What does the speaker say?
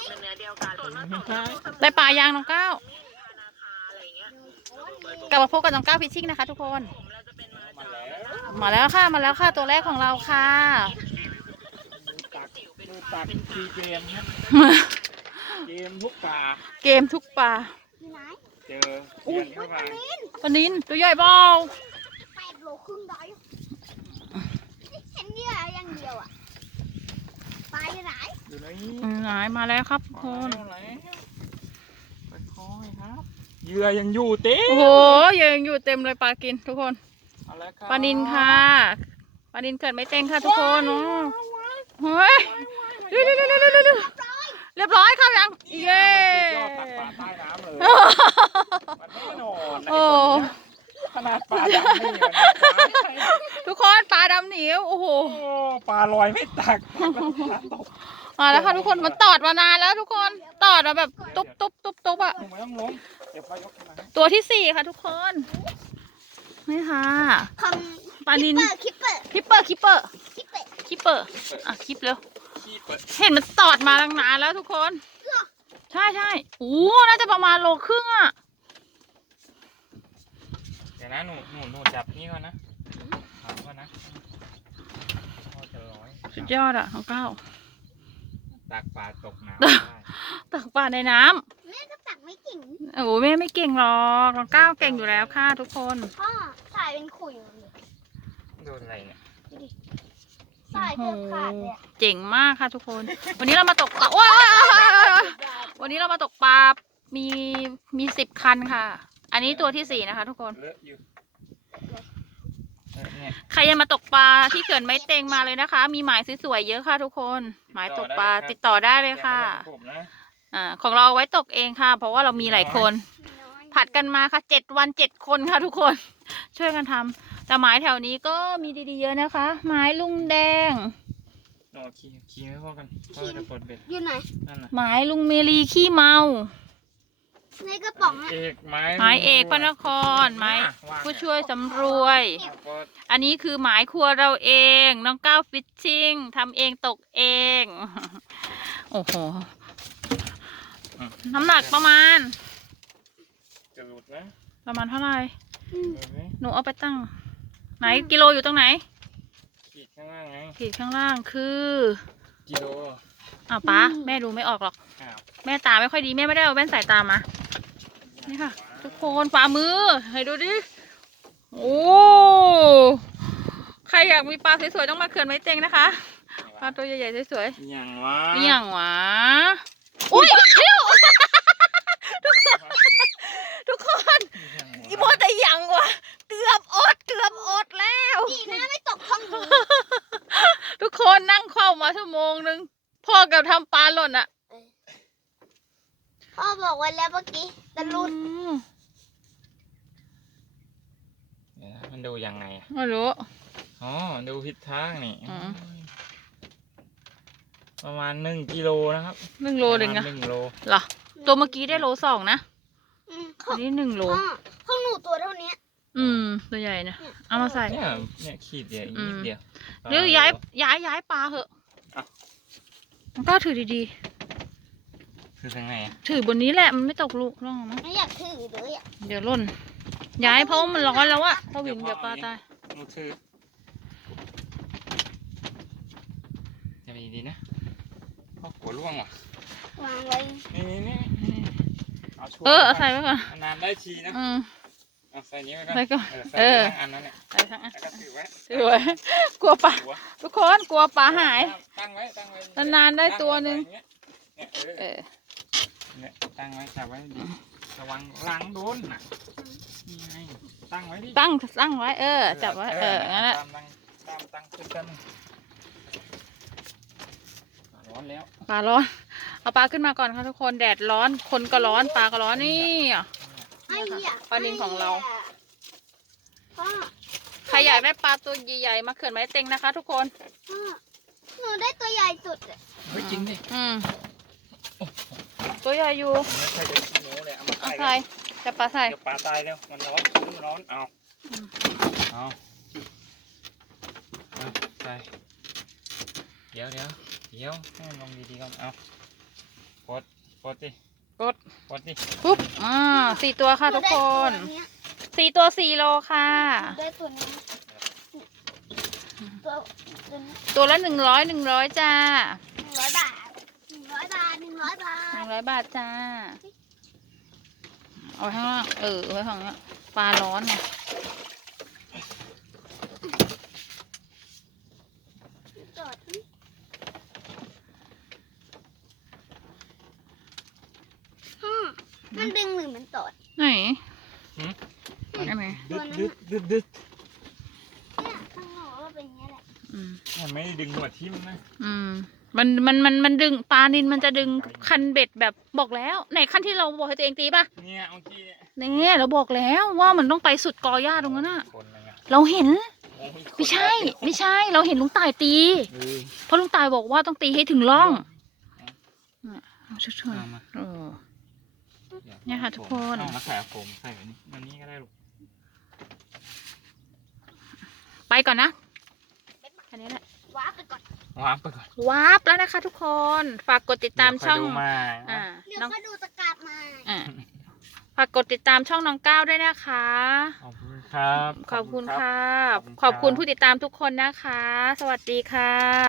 เป็นเนื้อเดียวกันได้ปลายางน้องก้าวกลับมาพบกับน้องก้าวพิชชิ่งนะคะทุกคน มาแล้วค่ะมาแล้วค่ะตัวแรกของเราค่ะมือตักซีเกมครับเกมทุกป่าเกมทุกปลาเจอเสียนเข้าไปปลานินตัวใหญ่เปล่า 8 โลครึ่งได้เห็นเหยื่ออย่างเดียวอ่ะปลาอยู่ไหนอยู่ไหนไหนมาแล้วครับทุกคนไหนค่อยๆครับเหยื่อยังอยู่เต็มโอ้โหยังอยู่เต็มเลยปลากินทุกคนเอาละครับปลานินค่ะปลานินเกิดไม่เต็งค่ะทุกคนโอ้เฮ้ยเรียบร้อยครับยังเย้สุดยอดตักปลาใต้น้ำเลยมันแน่นอนโอ้ขนาดปลาดำไม่เหมือนทุกคนปลาดำหนีโอ้โหปลาลอยไม่ตักปลาตกมาแล้วค่ะทุกคนมันตอดมานานแล้วทุกคนตอดมาแบบตุ๊บตุ๊บตุ๊บตุ๊บอะไม่ต้องลงเดี๋ยวไฟยกขึ้นมาตัวที่สี่ค่ะทุกคนนี่ค่ะปลานินคิปเปอร์คิปเปอร์คิปเปอร์คิปเปอร์คิปเปอร์อ่ะคิปเร็วขี้เปิดเห็นมันตอดมาตั้งนานแล้วทุกคนใช่ใช่โอ้น่าจะประมาณโลครึ่งอะเดี๋ยวนะหนูจับนี่ก่อนนะถามก่อนนะพอจะร้อยสุดยอดอะน้องก้าวตักปลาตกน้ำได้ตักปลาในน้ำแม่ก็ตักไม่เก่งโอ้โหแม่ไม่เก่งหรอกน้องก้าวเก่งอยู่แล้วค่ะทุกคนพ่อสายเป็นขุยหมดเลยโดนอะไรเนี่ยสายเกือบขาดเลยอะเจ๋งมากค่ะทุกคน วันนี้เรามาตกปลาโอ้ยวันนี้เรามาตกปลามี10 คันค่ะ อันนี้ตัวที่4นะคะทุกคนเลอะอยู่เนี่ยใครยังมาตกปลาที่เขื่อนไม้เต็งมาเลยนะคะ มีหมายสวยๆเยอะค่ะทุกคน หมายตกปลาติดต่อได้เลยค่ะผมนะของเราเอาไว้ตกเองค่ะ เพราะว่าเรามีหลายคน ผัดกันมาค่ะ7 วัน 7 คนค่ะทุกคน ช่วยกันทำแต่หมายแถวนี้ก็มีดีๆเยอะนะคะ หมายลุงแดงรอขี่ไม่พอกันพ่อจะปลดเบ็ดอยู่ไหนนั่นน่ะหมายลุงเมลีขี้เมาในกระป๋องอะเอกไม้หมายเอกพระนครหมายผู้ช่วยสำรวย อันนี้คือหมายครัวเราเอง น้องก้าวฟิชชิ่งทำเองตกเอง โอ้โห น้ำหนักประมาณจะหลุดนะประมาณเท่าไหร่เห็นไหมหนูเอาไปตั้ง ไหนกิโลอยู่ตรงไหนขีดข้างล่างไงขีดข้างล่างคือกิโลอ้าวป้าแม่ดูไม่ออกหรอกอ้าวแม่ตาไม่ค่อยดีแม่ไม่ได้เอาแว่นสายตามา นี่ค่ะ ทุกคนฝ่ามือ ให้ดูดิ โอ้ ใครอยากมีปลาสวยๆต้องมาเขื่อนไม้เต็งนะคะ ปลาตัวใหญ่ๆสวยอย่างวะๆนี่อย่างหวะอุ้ยเร็ว ทุกคนอีโมแต่ยังวะเกือบอดแล้วดีนะไม่ตกท้องหมูทุกคนนั่งเข้ามาชั่วโมงนึงพ่อกับทำปลาหล่นอ่ะพ่อบอกไว้แล้วเมื่อกี้ตะลุดเดี๋ยวนะมันดูยังไงอะไม่รู้อ๋อดูผิดทางนี่อืมประมาณ1 กิโลนะครับ 1 โลหนึ่งปนะระมาณ1 โลเหรอตัวเมื่อกี้ได้โล 2นะขออังนนี้1 โลของหนูตัวเท่านี้ตัวใหญ่นะเอามาใส่เนี่ยขีดเดียวอีกนิดเดียวเดี๋ยวย้ายปลาเหอะอ่ะมันก็ถือดีคือยังไงอะๆถือบนนี้แหละมันไม่ตกลูกร่องมั้งไม่อยากถือเลยอ่ะเดี๋ยวหล่นย้ายเพราะว่ามันร้อนแล้วอะถ้าวินเดี๋ยวปลาตายหนูถือจะไปดีนะพ่อหัวร่วงว่ะวางไว้นี่เอาชัวร์เอาใส่ไว้ก่อนนานได้ทีนะเอาใส่นี้ไว้ก่อนใส่ก่อนใส่ทั้งอันนั้นเนี่ยใส่ทั้งอันแล้วก็ถือไว้ถือไว้กลัวปลาหัวทุกคนกลัวปลาหายตั้งไว้นานๆได้ตัวหนึ่งเนี่ยเออเนี่ยตั้งไว้จับไว้ดีระวังล้างโดนน่ะนี่ไงตั้งไว้ดิตั้งไว้จับไว้งั้นแหละตั้งขึ้นกันร้อนแล้วปลาร้อนเอาปลาขึ้นมาก่อนค่ะทุกคนแดดร้อนคนก็ร้อนปลาก็ร้อนนี่อ่ะไอ้เหี้ยปลานิลของเราพ่อใครอยากได้ปลาตัวใหญ่ๆมาเขื่อนไม้เต็งนะคะ ทุกคนพ่อหนูได้ตัวใหญ่สุดอะเฮ้ยจริงดิตัวใหญ่อยู่ไม่ใช่จะขี้หนูเลยเอามาเอาใส่ใส่จะปลาใส่เดี๋ยวปลาตายเร็วมันร้อนเอาเอาใส่เดี๋ยวให้มันลงดีๆก่อนเอาปลดดิกดปลดดิปุ๊บ4 ตัวค่ะทุกคน 4 ตัว 4 โลค่ะได้ตัวนี้ตัวนี้ตัวละ100จ้า 100 บาท 100 บาท 100 บาท 100 บาทจ้า เอาไว้ข้างล่างเอาไว้ข้างนี้ปลาร้อนไงจอดมันดึงหรือมันตอดไหนหืมอันไหนดึดเนี่ยข้างนอกก็เป็นอย่างนี้แหละมันไม่ได้ดึงหัวทิ่มนะมันดึงปลานินมันจะดึงคันเบ็ดแบบบอกแล้วไหนคันที่เราบอกให้ตัวเองตีป่ะเนี่ยเมื่อกี้เนี่ยเนี่ยเราบอกแล้วว่ามันต้องไปสุดกอหญ้าตรงนั้นน่ะคนอะไรเงี้ยเราเห็นโอ้ยคนไม่ใช่ เราเห็นลุงต่ายตีเออเพราะลุงต่ายบอกว่าต้องตีให้ถึงร่องเอาช่วยเอามาเนี่ยค่ะทุกคนเอามาใส่อาโฟมใส่อันนี้ก็ได้ลูกไปก่อนนะอันนี้แหละว้าไปก่อนวางไปก่อนวาร์ปแล้วนะคะทุกคนฝากกดติดตามช่องเดี๋ยวค่ยดูมาเดี๋ยวน้องก็ดูตะกราบมาฝากกดติดตามช่องน้องก้าวด้วยนะคะขอบคุณครับขอบคุณค่ะขอบคุณครับขอบคุณผู้ติดตามทุกคนนะคะ สวัสดีค่ะ